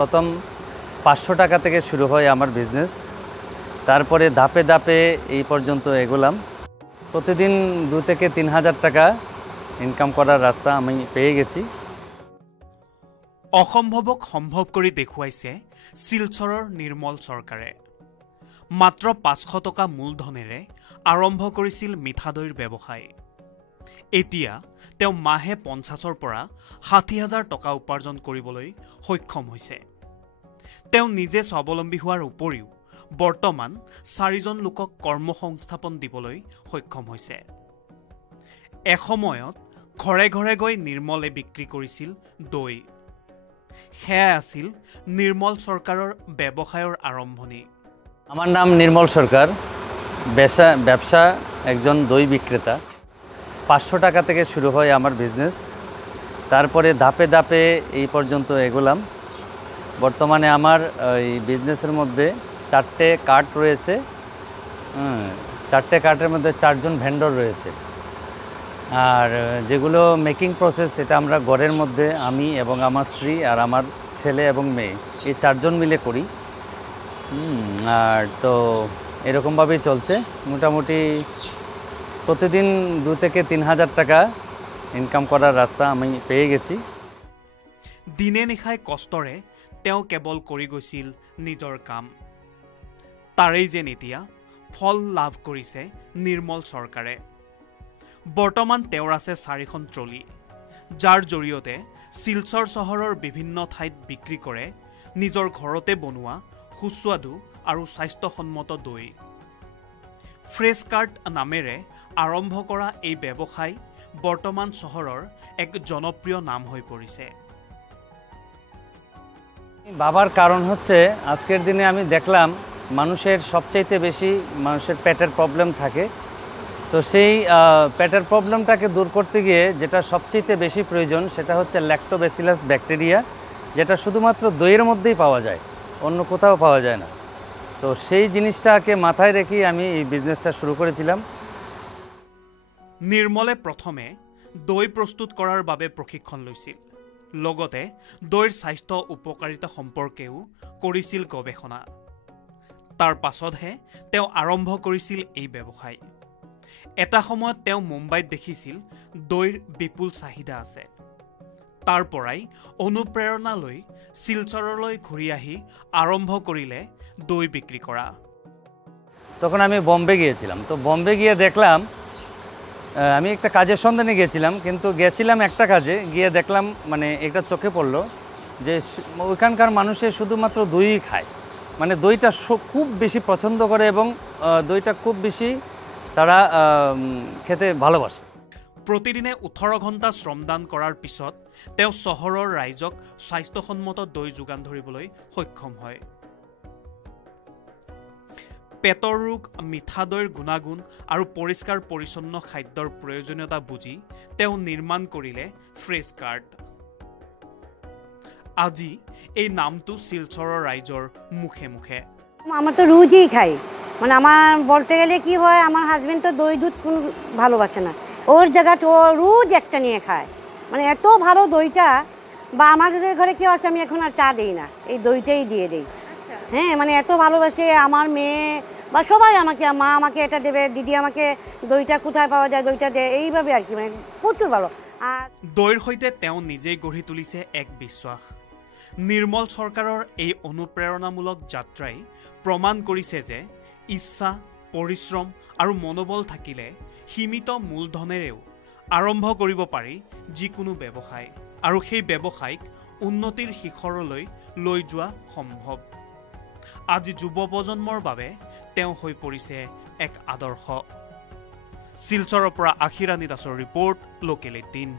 প্রথম 500 টাকা থেকে শুরু হয় আমার বিজনেস। তারপরে ধাপে ধাপে এই পর্যন্ত এগোলাম। প্রতিদিন 2 থেকে 3,000 টাকা ইনকাম করার রাস্তা আমি পেয়ে গেছি। অসম্ভৱক সম্ভৱ কৰি দেখুৱাইছে শিলচৰৰ নিৰ্মল চৰকাৰে। মাত্ৰ 500 টকা মূলধনেৰে আৰম্ভ কৰিছিল মিঠা দৈৰ ব্যৱসায়। এতিয়া তেওঁ মাহে 50,000 পৰা 60,000 টকা উপাৰ্জন কৰিবলৈ সক্ষম হৈছে। তেওঁ নিজে স্বাৱলম্বী হোৱাৰ উপৰিও বৰ্তমান 4জন লোকক কৰ্মসংস্থাপন দিবলৈ সক্ষম হৈছে। এসময়ত ঘৰে ঘৰে গৈ নিৰ্মলে বিক্ৰী কৰিছিল দৈ। সেয়া আছিল নিৰ্মল চৰকাৰৰ ব্যৱসায়ৰ আৰম্ভণি। আমার নাম নির্মল সরকার, ব্যবসা একজন দই বিক্রেতা। 500 টাকা থেকে শুরু হয় আমার বিজনেস। তারপরে ধাপে ধাপে এই পর্যন্ত এগোলাম। বর্তমানে আমার এই বিজনেসের মধ্যে 4টে কার্ট রয়েছে। 4টে কার্টের মধ্যে 4জন ভেন্ডর রয়েছে। আর যেগুলো মেকিং প্রসেস সেটা আমরা ঘরের মধ্যে আমি এবং আমার স্ত্রী আর আমার ছেলে এবং মেয়ে এই 4জন মিলে করি। আর তো এরকমভাবেই চলছে। মোটামুটি প্রতিদিন 2 থেকে 3,000 টাকা ইনকাম করার রাস্তা আমি পেয়ে গেছি। দিনে নিশাই কষ্টৰে তেওঁ কেৱল কৰি গৈছিল নিজৰ কাম। তাৰেই যেন এতিয়া ফল লাভ কৰিছে নিৰ্মল চৰকাৰে। বৰ্তমান তেওঁৰ আছে 4খন ট্ৰলি, যাৰ জৰিয়তে শিলচৰ চহৰৰ বিভিন্ন ঠাইত বিক্ৰী কৰে নিজৰ ঘৰতে বনোৱা সুস্বাদু আৰু স্বাস্থ্যসন্মত দৈ। ফ্ৰেছ কাৰ্ট নামেৰে আৰম্ভ কৰা এই ব্যৱসায় বৰ্তমান চহৰৰ এক জনপ্ৰিয় নাম হৈ পৰিছে। বাবার কারণ হচ্ছে আজকের দিনে আমি দেখলাম মানুষের সবচাইতে বেশি মানুষের পেটের প্রবলেম থাকে। তো সেই পেটের প্রবলেমটাকে দূর করতে গিয়ে যেটা সবচাইতে বেশি প্রয়োজন সেটা হচ্ছে ল্যাক্টোব্যাসিলাস ব্যাকটেরিয়া, যেটা শুধুমাত্র দইয়ের মধ্যেই পাওয়া যায়, অন্য কোথাও পাওয়া যায় না। তো সেই জিনিসটাকে মাথায় রেখেই আমি এই বিজনেসটা শুরু করেছিলাম। নিৰ্মলে প্ৰথমে দৈ প্ৰস্তুত কৰাৰ বাবে প্ৰশিক্ষণ লৈছিল। লগতে দৈৰ স্বাস্থ্য উপকাৰিতা সম্পৰ্কেও কৰিছিল গৱেষণা। তাৰ পাছতহে তেওঁ আৰম্ভ কৰিছিল এই ব্যৱসায়। এটা সময়ত তেওঁ মুম্বাইত দেখিছিল দৈৰ বিপুল চাহিদা আছে। তাৰ পৰাই অনুপ্ৰেৰণা লৈ শিলচৰলৈ ঘূৰি আহি আৰম্ভ কৰিলে দৈ বিক্ৰী কৰা। তখন আমি বম্বে গিয়েছিলাম। তো বম্বে গিয়ে দেখলাম, আমি একটা কাজের সন্ধানে গিয়েছিলাম, কিন্তু গিয়েছিলাম একটা কাজে, গিয়ে দেখলাম মানে এটা চোখে পড়লো যে ওইখানকার মানুষে শুধুমাত্র দই খায়, মানে দইটা খুব বেশি পছন্দ করে এবং দইটা খুব বেশি তারা খেতে ভালোবাসে। প্ৰতিদিনে 18 ঘণ্টা শ্ৰমদান কৰাৰ পিছত তেওঁ চহৰৰ ৰাইজক স্বাস্থ্যসন্মত দৈ যোগান ধৰিবলৈ সক্ষম হয়। পেটৰ ৰোগ, মিঠা দৈৰ গুণাগুণ আৰু পৰিষ্কাৰ পৰিচ্ছন্ন খাদ্যৰ প্ৰয়োজনীয়তা বুজি তেওঁ নিৰ্মাণ কৰিলে ফ্ৰেছ কাৰ্ট। আজি এই নামটো শিলচৰৰ ৰাইজৰ মুখে মুখে। আমরা তো রোজই খাই, মানে আমার বলতে গেলে কি হয়, আমার হাজবেন্ড তো দই দুধ কোনো ভালোবাসে না, ওর জায়গাতে ও রোজ একটা নিয়ে খায়। মানে এত ভালো দইটা, বা আমাদের ঘরে কেউ আছে আমি এখন আর চা দিই না, এই দইটাই দিয়ে দিই। হ্যাঁ, মানে এত ভালোবাসে আমার মেয়ে বা সবাই আমাকে, মা আমাকে এটা দেবে, দিদি আমাকে দইটা কোথায় পাওয়া যায় দইটা দে, এইভাবে আর কি, মানে প্রচুর ভালো। আর দৈৰ সৈতে তেওঁ নিজেই গঢ়ি তুলিছে এক বিশ্বাস। নিৰ্মল চৰকাৰৰ এই অনুপ্ৰেৰণামূলক যাত্ৰাই প্ৰমাণ কৰিছে যে ইচ্ছা, পৰিশ্ৰম আৰু মনোবল থাকিলে সীমিত মূলধনেৰেও আৰম্ভ কৰিব পাৰি যিকোনো ব্যৱসায়, আৰু সেই ব্যৱসায়ক উন্নতিৰ শিখৰলৈ লৈ যোৱা সম্ভৱ। আজি যুৱ প্ৰজন্মৰ বাবে তেওঁ হৈ পৰিছে এক আদৰ্শ। শিলচৰৰ পৰা আশিৰাণী দাসৰ ৰিপৰ্ট, লোকেল 18।